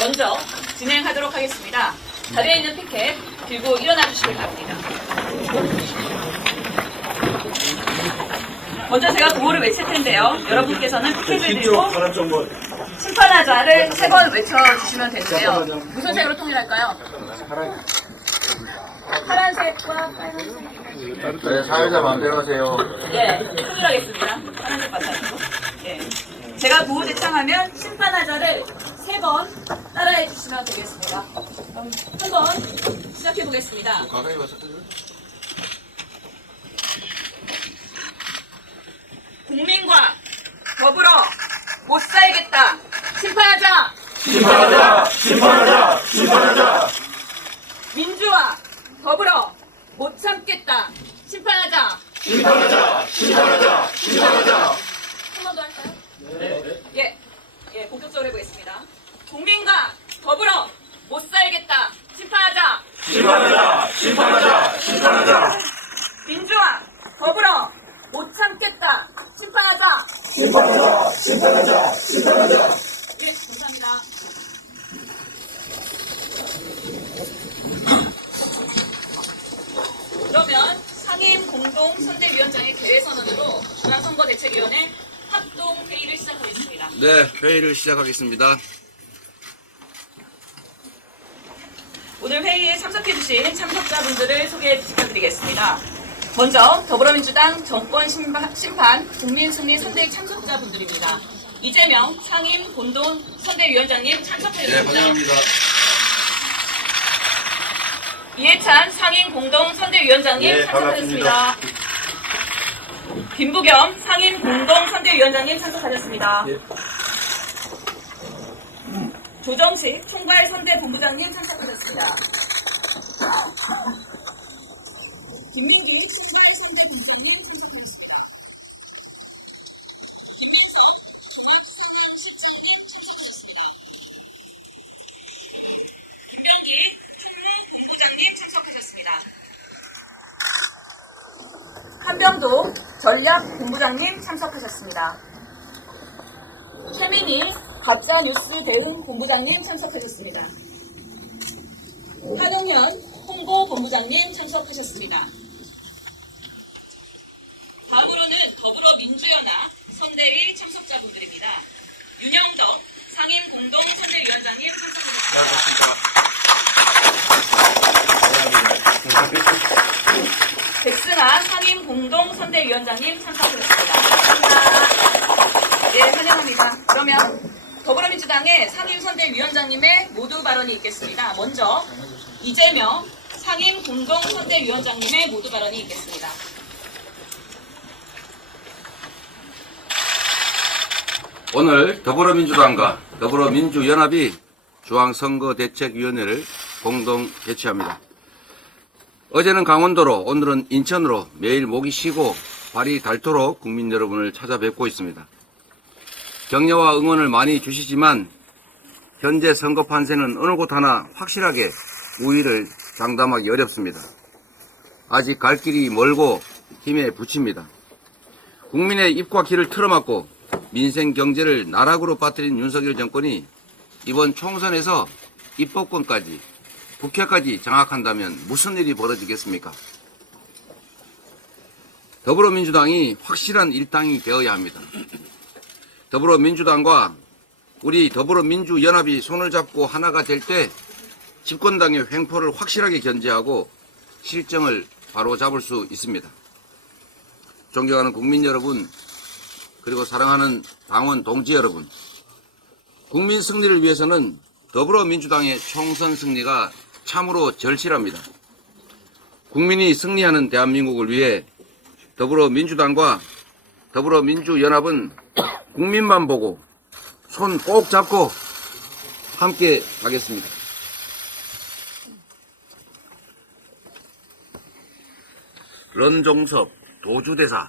먼저 진행하도록 하겠습니다. 자리에 있는 피켓 들고 일어나 주시길 바랍니다. 먼저 제가 구호를 외칠 텐데요. 여러분께서는 피켓을 들고 심판하자를 3번 외쳐주시면 되는데요. 무슨 색으로 통일할까요? 파란색과 빨간색. 네, 사회자 마음대로 하세요. 예, 통일하겠습니다. 파란색 바탕으로. 예. 제가 구호 제창하면 심판하자를 3번 따라해 주시면 되겠습니다. 그럼 한번 시작해 보겠습니다. 가까이 와서 국민과 더불어 못 살겠다. 심판하자. 심판하자! 심판하자! 심판하자! 민주와 더불어 못 참겠다. 심판하자. 심판하자! 심판하자! 심판하자! 한 번 더 할까요? 네. 예, 본격적으로 해보겠습니다. 국민과 더불어 못 살겠다. 심판하자. 심판하자! 심판하자! 심판하자! 민주와 더불어 못 참겠다. 심판하자. 심판하자! 심판하자! 심판하자! 예, 감사합니다. 그러면 상임공동선대위원장의 개회선언으로 중앙선거대책위원회 합동회의를 시작하겠습니다. 네, 회의를 시작하겠습니다. 오늘 회의에 참석해주신 참석자분들을 소개시켜드리겠습니다. 먼저 더불어민주당 정권심판 국민승리선대위 참석자분들입니다. 이재명 상임공동선대위원장님 네, 참석하셨습니다. 환영합니다. 이해찬 상임공동선대위원장님 네, 참석하셨습니다. 김부겸 상임공동선대위원장님 참석하셨습니다. 조정식 총괄선대본부장님 참석하셨습니다. 김민기 총괄선대본부장님 참석하셨습니다. 김민석 전선언실장님 참석하셨습니다. 김병기 총무본부장님 참석하셨습니다. 한병도 전략본부장님 참석하셨습니다. 최민희 가짜뉴스 대응 본부장님 참석하셨습니다. 한용현 홍보본부장님 참석하셨습니다. 다음으로는 더불어민주연합 선대위 참석자분들입니다. 윤영덕 상임공동선대위원장님 참석하셨습니다. 백승아 상임공동선대위원장님 참석하셨습니다. 네, 환영합니다. 그러면 더불어민주당의 상임선대위원장님의 모두 발언이 있겠습니다. 먼저 이재명 상임공동선대위원장님의 모두 발언이 있겠습니다. 오늘 더불어민주당과 더불어민주연합이 중앙선거대책위원회를 공동 개최합니다. 어제는 강원도로, 오늘은 인천으로 매일 목이 쉬고 발이 닳도록 국민 여러분을 찾아뵙고 있습니다. 격려와 응원을 많이 주시지만 현재 선거 판세는 어느 곳 하나 확실하게 우위를 장담하기 어렵습니다. 아직 갈 길이 멀고 힘에 부칩니다. 국민의 입과 귀를 틀어막고 민생 경제를 나락으로 빠뜨린 윤석열 정권이 이번 총선에서 입법권까지 국회까지 장악한다면 무슨 일이 벌어지겠습니까? 더불어민주당이 확실한 일당이 되어야 합니다. 더불어민주당과 우리 더불어민주연합이 손을 잡고 하나가 될 때 집권당의 횡포를 확실하게 견제하고 실정을 바로잡을 수 있습니다. 존경하는 국민 여러분, 그리고 사랑하는 당원 동지 여러분, 국민 승리를 위해서는 더불어민주당의 총선 승리가 참으로 절실합니다. 국민이 승리하는 대한민국을 위해 더불어민주당과 더불어민주연합은 국민만 보고 손 꼭 잡고 함께 가겠습니다. 런종섭 도주대사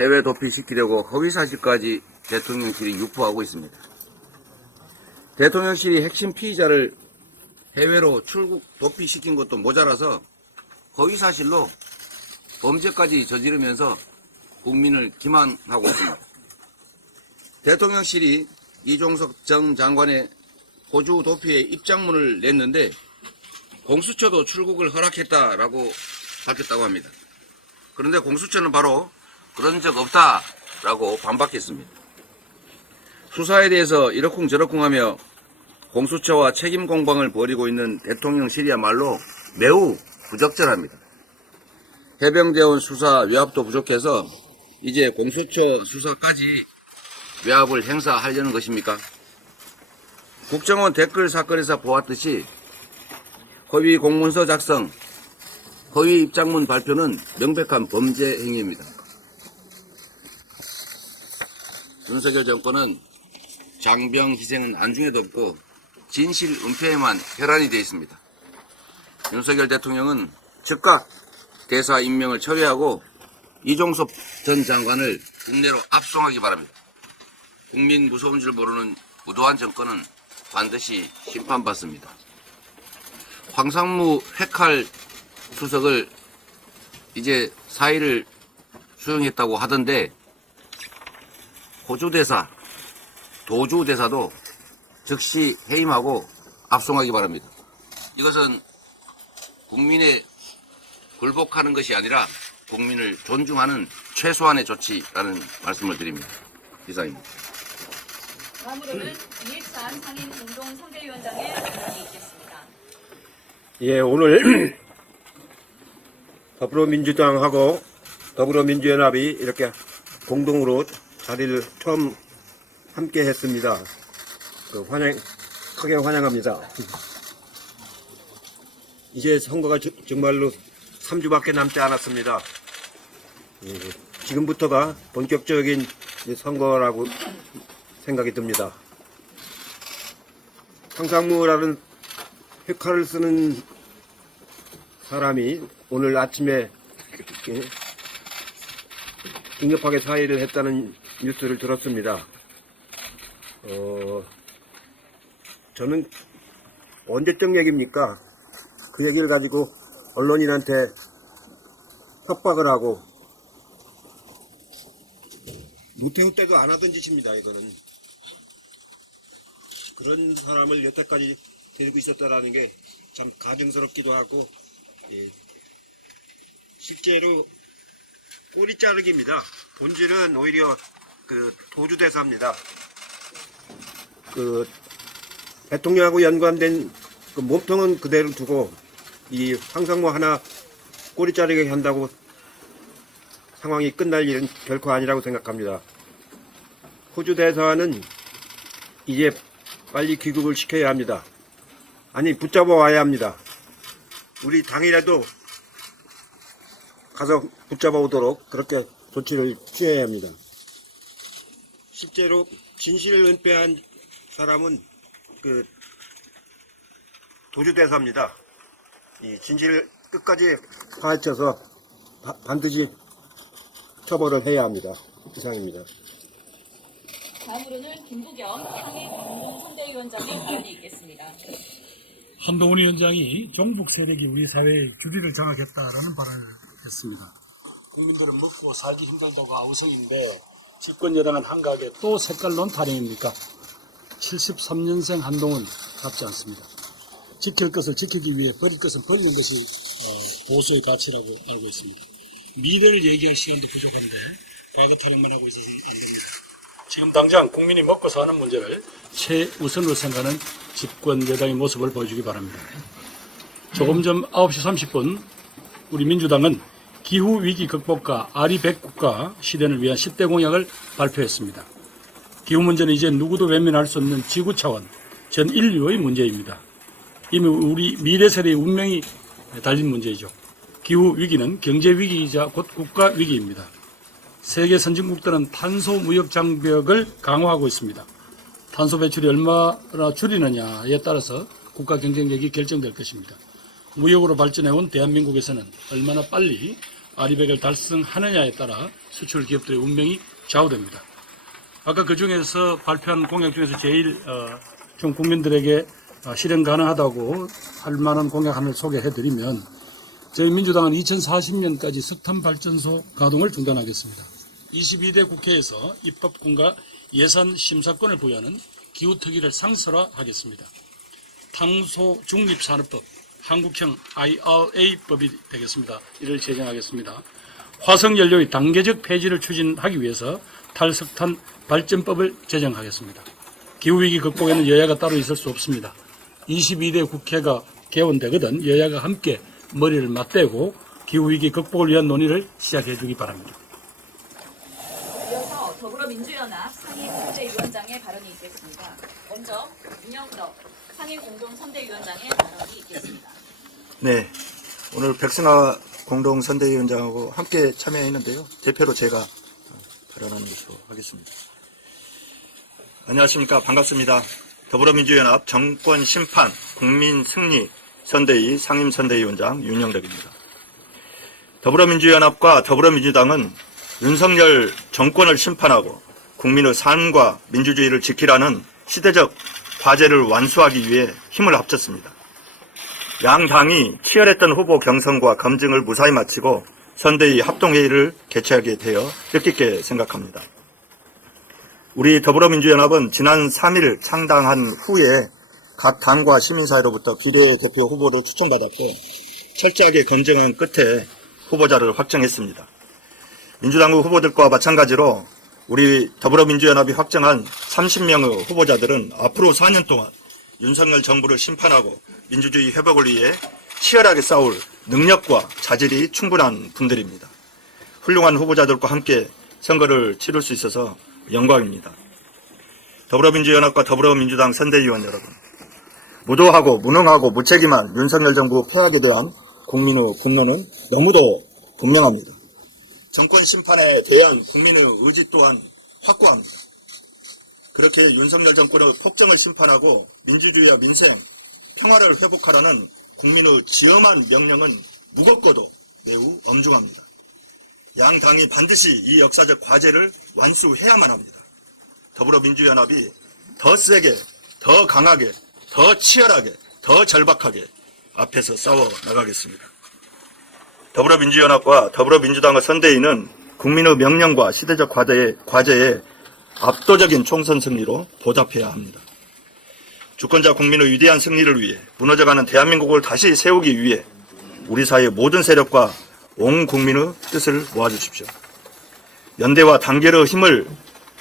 해외 도피시키려고 허위사실까지 대통령실이 유포하고 있습니다. 대통령실이 핵심 피의자를 해외로 출국 도피시킨 것도 모자라서 허위사실로 범죄까지 저지르면서 국민을 기만하고 있습니다. 대통령실이 이종석 전 장관의 호주 도피에 입장문을 냈는데 공수처도 출국을 허락했다라고 밝혔다고 합니다. 그런데 공수처는 바로 그런 적 없다라고 반박했습니다. 수사에 대해서 이러쿵저러쿵 하며 공수처와 책임 공방을 벌이고 있는 대통령실이야말로 매우 부적절합니다. 해병대원 수사 외압도 부족해서 이제 공수처 수사까지 외압을 행사하려는 것입니까? 국정원 댓글 사건에서 보았듯이 허위 공문서 작성, 허위 입장문 발표는 명백한 범죄 행위입니다. 윤석열 정권은 장병 희생은 안중에도 없고 진실 은폐에만 혈안이 되어 있습니다. 윤석열 대통령은 즉각 대사 임명을 처리하고 이종섭 전 장관을 국내로 압송하기 바랍니다. 국민 무서운 줄 모르는 무도한 정권은 반드시 심판받습니다. 황상무 핵칼 수석을 이제 사의를 수용했다고 하던데 호주 대사, 도주 대사도 즉시 해임하고 압송하기 바랍니다. 이것은 국민에 굴복하는 것이 아니라 국민을 존중하는 최소한의 조치라는 말씀을 드립니다. 이상입니다. 다음으로는 이해찬 상임 공동선대위원장의 발언이 있겠습니다. 예, 오늘 더불어민주당하고 더불어민주연합이 이렇게 공동으로 자리를 처음 함께 했습니다. 크게 환영합니다. 이제 선거가 정말로 3주밖에 남지 않았습니다. 예, 지금부터가 본격적인 선거라고 생각이 듭니다. 황상무라는 핵칼을 쓰는 사람이 오늘 아침에 긴급하게 사의를 했다는 뉴스를 들었습니다. 저는 언제적 얘기입니까? 그 얘기를 가지고 언론인한테 협박을 하고 노태우 때도 안 하던 짓입니다. 이거는 그런 사람을 여태까지 데리고 있었다라는 게 참 가증스럽기도 하고, 예, 실제로 꼬리 자르기입니다. 본질은 오히려 도주대사입니다. 대통령하고 연관된 몸통은 그대로 두고 이 황상무 하나 꼬리 자르게 한다고 상황이 끝날 일은 결코 아니라고 생각합니다. 호주 대사는 이제 빨리 귀국을 시켜야 합니다. 아니, 붙잡아 와야 합니다. 우리 당이라도 가서 붙잡아 오도록 그렇게 조치를 취해야 합니다. 실제로 진실을 은폐한 사람은 도주대사입니다. 이 진실을 끝까지 파헤쳐서 반드시 처벌을 해야 합니다. 이상입니다. 다음으로는 김부겸 상임 공동선대위원장의 발언이 있겠습니다. 한동훈 위원장이 종북 세력이 우리 사회의 주리를 장악했다라는 발언을 했습니다. 국민들은 먹고 살기 힘들다고 아우성인데 집권 여당은 한가하게 또 색깔론 타령입니까? 73년생 한동훈 답지 않습니다. 지킬 것을 지키기 위해 버릴 것은 버리는 것이 보수의 가치라고 알고 있습니다. 미래를 얘기할 시간도 부족한데 과거 타령만 하고 있어서는 안 됩니다. 지금 당장 국민이 먹고 사는 문제를 최우선으로 생각하는 집권 여당의 모습을 보여주기 바랍니다. 조금 전 9시 30분 우리 민주당은 기후위기 극복과 아리 100국가 실현을 위한 10대 공약을 발표했습니다. 기후 문제는 이제 누구도 외면할 수 없는 지구 차원, 전 인류의 문제입니다. 이미 우리 미래 세대의 운명이 달린 문제이죠. 기후위기는 경제위기이자 곧 국가위기입니다. 세계 선진국들은 탄소 무역 장벽을 강화하고 있습니다. 탄소 배출이 얼마나 줄이느냐에 따라서 국가 경쟁력이 결정될 것입니다. 무역으로 발전해온 대한민국에서는 얼마나 빨리 아리백을 달성하느냐에 따라 수출 기업들의 운명이 좌우됩니다. 아까 그 중에서 발표한 공약 중에서 제일 좀 국민들에게 실현 가능하다고 할 만한 공약 하나를 소개해드리면 저희 민주당은 2040년까지 석탄 발전소 가동을 중단하겠습니다. 22대 국회에서 입법권과 예산 심사권을 부여하는 기후특위를 상설화하겠습니다. 탄소 중립산업법, 한국형 IRA법이 되겠습니다. 이를 제정하겠습니다. 화석연료의 단계적 폐지를 추진하기 위해서 탈석탄 발전법을 제정하겠습니다. 기후위기 극복에는 여야가 따로 있을 수 없습니다. 22대 국회가 개원되거든 여야가 함께 머리를 맞대고 기후위기 극복을 위한 논의를 시작해 주기 바랍니다. 이어서 더불어민주연합 상임선대위원장의 발언이 있겠습니다. 먼저 윤영덕 상임공동선대위원장의 발언이 있겠습니다. 네, 오늘 백승아 공동선대위원장하고 함께 참여했는데요. 대표로 제가 발언하는 것으로 하겠습니다. 안녕하십니까. 반갑습니다. 더불어민주연합 정권심판 국민승리 선대위 상임선대위원장 윤영덕입니다. 더불어민주연합과 더불어민주당은 윤석열 정권을 심판하고 국민의 삶과 민주주의를 지키라는 시대적 과제를 완수하기 위해 힘을 합쳤습니다. 양 당이 치열했던 후보 경선과 검증을 무사히 마치고 선대위 합동회의를 개최하게 되어 뜻깊게 생각합니다. 우리 더불어민주연합은 지난 3일 창당한 후에 각 당과 시민사회로부터 비례대표 후보를 추천받았고 철저하게 검증한 끝에 후보자를 확정했습니다. 민주당의 후보들과 마찬가지로 우리 더불어민주연합이 확정한 30명의 후보자들은 앞으로 4년 동안 윤석열 정부를 심판하고 민주주의 회복을 위해 치열하게 싸울 능력과 자질이 충분한 분들입니다. 훌륭한 후보자들과 함께 선거를 치를 수 있어서 영광입니다. 더불어민주연합과 더불어민주당 선대위원 여러분, 무도하고 무능하고 무책임한 윤석열 정부 폐악에 대한 국민의 분노는 너무도 분명합니다. 정권 심판에 대한 국민의 의지 또한 확고합니다. 그렇게 윤석열 정권의 폭정을 심판하고 민주주의와 민생, 평화를 회복하라는 국민의 지엄한 명령은 무겁고도 매우 엄중합니다. 양 당이 반드시 이 역사적 과제를 완수해야만 합니다. 더불어민주연합이 더 세게, 더 강하게, 더 치열하게, 더 절박하게 앞에서 싸워 나가겠습니다. 더불어민주연합과 더불어민주당의 선대위는 국민의 명령과 시대적 과제에 압도적인 총선 승리로 보답해야 합니다. 주권자 국민의 위대한 승리를 위해 무너져가는 대한민국을 다시 세우기 위해 우리 사회의 모든 세력과 온 국민의 뜻을 모아주십시오. 연대와 단결의 힘을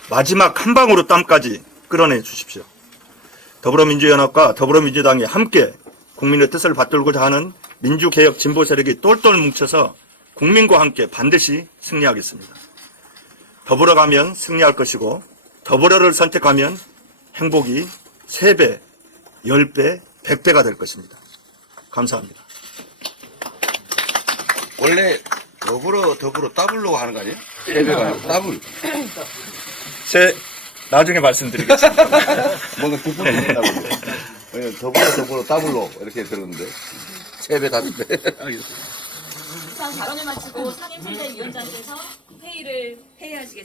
마지막 한 방울의 땀까지 끌어내 주십시오. 더불어민주연합과 더불어민주당이 함께 국민의 뜻을 받들고자 하는 민주개혁 진보 세력이 똘똘 뭉쳐서 국민과 함께 반드시 승리하겠습니다. 더불어가면 승리할 것이고 더불어를 선택하면 행복이 3배, 10배, 100배가 될 것입니다. 감사합니다. 원래 더불어 더블로 하는 거 아니에요? 세배가 더블. 나중에 말씀드리겠습니다. 뭔가 구분이 된다고. 더불어 더블로 이렇게 들었는데. 3배, 5배. 알겠습니다. 이상 발언을 마치고 상임선대위원장께서 회의를 폐회하시겠습니다.